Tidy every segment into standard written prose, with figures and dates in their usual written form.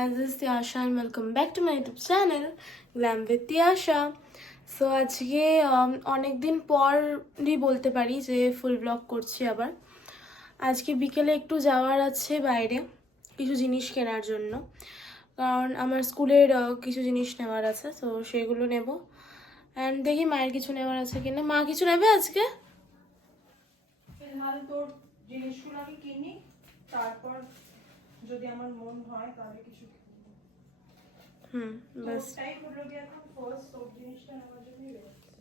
guys, this is Tyasha and welcome back to my YouTube channel Glam with Tyasha. So আজকে অনেক দিন পরই বলতে পারি যে ফুল ব্লগ করছি আবার। আজকে বিকেলে একটু যাওয়ার আছে বাইরে কিছু জিনিস কেনার জন্য, কারণ আমার স্কুলের কিছু জিনিস নেওয়ার আছে, তো সেগুলো নেব। অ্যান্ড দেখি মায়ের কিছু নেওয়ার আছে কিনা। মা কিছু নেবে আজকে? ফিলহাল তোর জিনিসগুলো আমি কিনি, তারপর যদি আমার মন হয় তাহলে কিছু বাস টাইপ হলো কি এখন ফার্স্ট তোর জিনিসটা নেওয়ার জন্যই বেরোচ্ছি।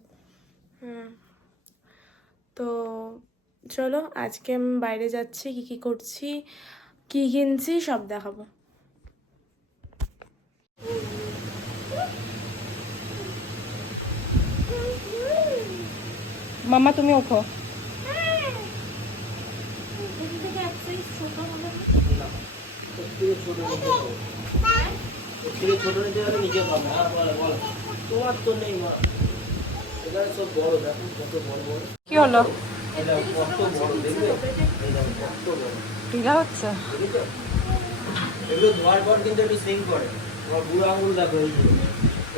তো চলো আজকে আমি বাইরে যাচ্ছি, কি করছি, কি কিনছি সব দেখাবো। মাম্মা তুমি ওঠো। ছোট নিতে গেলে নিচে পাবে। তোমার তো নেই মা, এখানে সব বড়, দেখো কত বড় বড়। কি হলো? এটা কত বড় দেখবে, এটা কত বড় ঢিলা হচ্ছে। দেখেছো? এগুলো ধোয়ার পর কিন্তু একটু সিঙ্ক করে। তোমার বুড়ো আঙুল দেখো, এই যে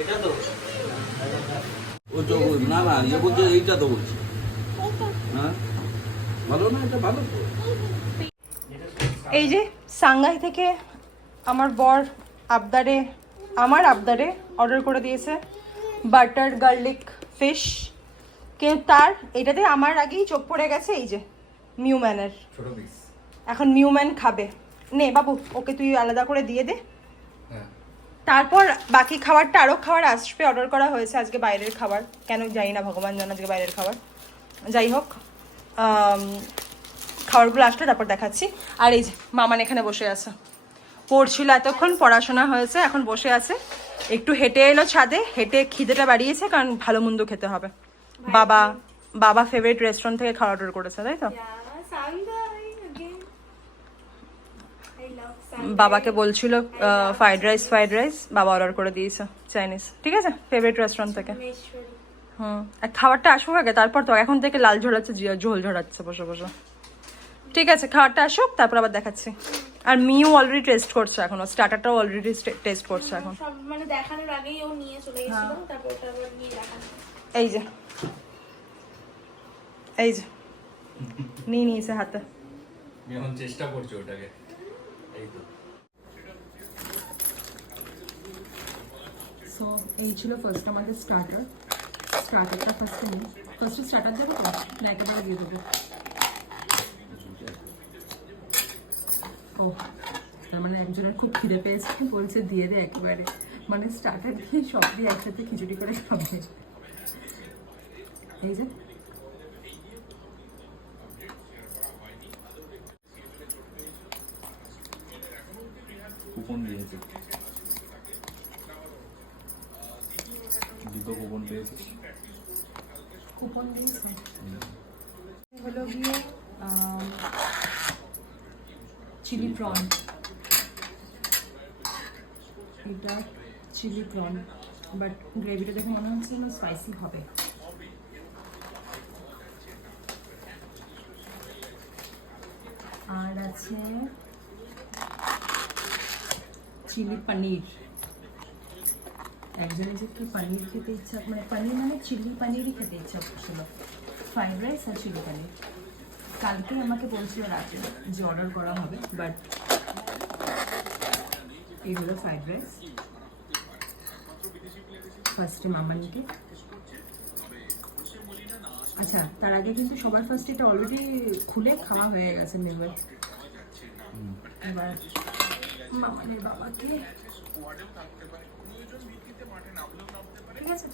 এটা তো ও তো না না ইয়ে বলছে, এইটা তো বলছে হ্যাঁ ভালো না, এটা ভালো তো। এই যে সাংঘাই থেকে আমার বর আমার আবদারে অর্ডার করে দিয়েছে বাটার গার্লিক ফিশ। কিন্তু তার এটাতে আমার আগেই চোখ পড়ে গেছে এই যে মিউম্যানের। এখন মিউম্যান খাবে। নে বাবু, ওকে তুই আলাদা করে দিয়ে দে। তারপর বাকি খাবারটা আরও খাবার আসবে, অর্ডার করা হয়েছে আজকে বাইরের খাবার। কেন জানি না, ভগবান জানে আজকে বাইরের খাবার। যাই হোক, খাবারগুলো আসলে তারপর দেখাচ্ছি। আর এই যে মামান এখানে বসে আছে, পড়ছিল এতক্ষণ, পড়াশোনা হয়েছে, এখন বসে আছে। একটু হেঁটে এলো ছাদে, হেঁটে খিদেটা বাড়িয়েছে, কারণ ভালো মন্দ খেতে হবে। বাবা ফেভারিট রেস্টুরেন্ট থেকে খাওয়া অর্ডার করেছে, তাই তো? বাবাকে বলছিল ফ্রাইড রাইস, বাবা অর্ডার করে দিয়েছে চাইনিজ। ঠিক আছে, ফেভারিট রেস্টুরেন্ট থেকে। আর খাবারটা আসুক আগে, তারপর তো এখন থেকে লাল ঝরাচ্ছে, ঝোল ঝরাচ্ছে বসে বসে। ঠিক আছে, খাবারটা আসুক, তারপর আবার দেখাচ্ছি। আর মিউ অলরেডি টেস্ট করছে, এখনো স্টার্টারটাও অলরেডি টেস্ট করছে এখন। সব মানে দেখানোর আগেই ও নিয়ে চলে গেছিল, তারপর ওটা আবার নিয়ে দেখানো। এই যে নিয়ে নিয়েছে হাতে। এখন চেষ্টা করছি ওটাকে। এই তো সো এই ছিল ফার্স্ট আমাদের স্টার্টারটা ফার্স্টে স্টার্টার দেবো তো না একেবারে দিয়ে দেবো? ও তার মানে একজনের খুব খিদে পেয়েছে, বলছে দিয়ে দে একেবারে, মানে স্টার্টার দিয়ে সব দিয়ে একসাথে খিচুড়ি করে খাবে। এই যে কুপন দিয়েছে, দুটো কুপন পেয়েছে। কুপন দিয়েছে হলো গিয়ে চিলি প্রন। এটা চিলি প্রন, বাট গ্রেভিটা দেখে মনে হচ্ছে যেন স্পাইসি হবে। আর আছে চিলি পনির। একজনের যে কি পনির খেতে ইচ্ছা, মানে পনির মানে চিলি পনিরই খেতে ইচ্ছা করছিল। ফ্রাইড রাইস আর চিলি পনির। কালকে আমাকে বলছিল রাতে যে অর্ডার করা হবে, বাট এই হলো ফ্রাইড রাইস। ফার্স্টে মামানিকে, আচ্ছা তার আগে কিন্তু সবার ফার্স্ট এটা অলরেডি খুলে খাওয়া হয়ে গেছে মেনুয়ে। এবার মামানের বাবাকে, ঠিক আছে,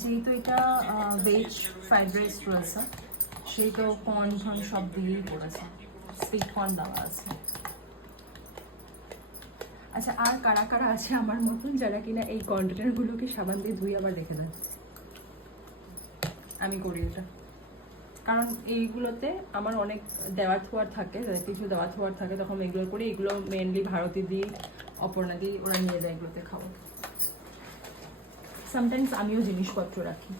যেহেতু এটা ভেজ ফ্রাইড রাইস রয়েছে, সেই তো কর্ন সব দিয়েই করেছে, সুইট কর্ন দেওয়া আছে। আচ্ছা, আর কারা কারা আছে আমার মতন যারা কিনা এই কন্টেনারগুলোকে সাবান দিয়ে ধুয়ে আবার রেখে দেয়? আমি করি এটা, কারণ এইগুলোতে আমার অনেক দেওয়া থোয়ার থাকে, কিছু দেওয়া থোয়ার থাকে, তখন এগুলো করে, এগুলো মেনলি ভারতী দিই, অপর্ণা দিই, ওরা নিয়ে যায় এগুলোতে খাওয়া। সামটাইমস আমিও জিনিসপত্র রাখি,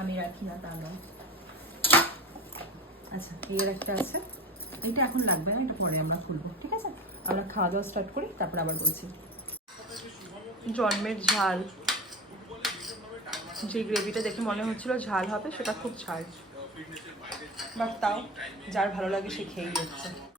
আমি রাখি না তা নয়। আচ্ছা, এর একটা আছে, এটা এখন লাগবে না, এটা পরে আমরা খুলবো, ঠিক আছে? আমরা খাওয়া দাওয়া স্টার্ট করি, তারপর আবার বলছি। জন্মের ঝাল, যে গ্রেভিটা দেখে মনে হচ্ছিল ঝাল হবে সেটা খুব ঝাল, বাট তাও যার ভালো লাগে সে খেয়েই যাচ্ছে।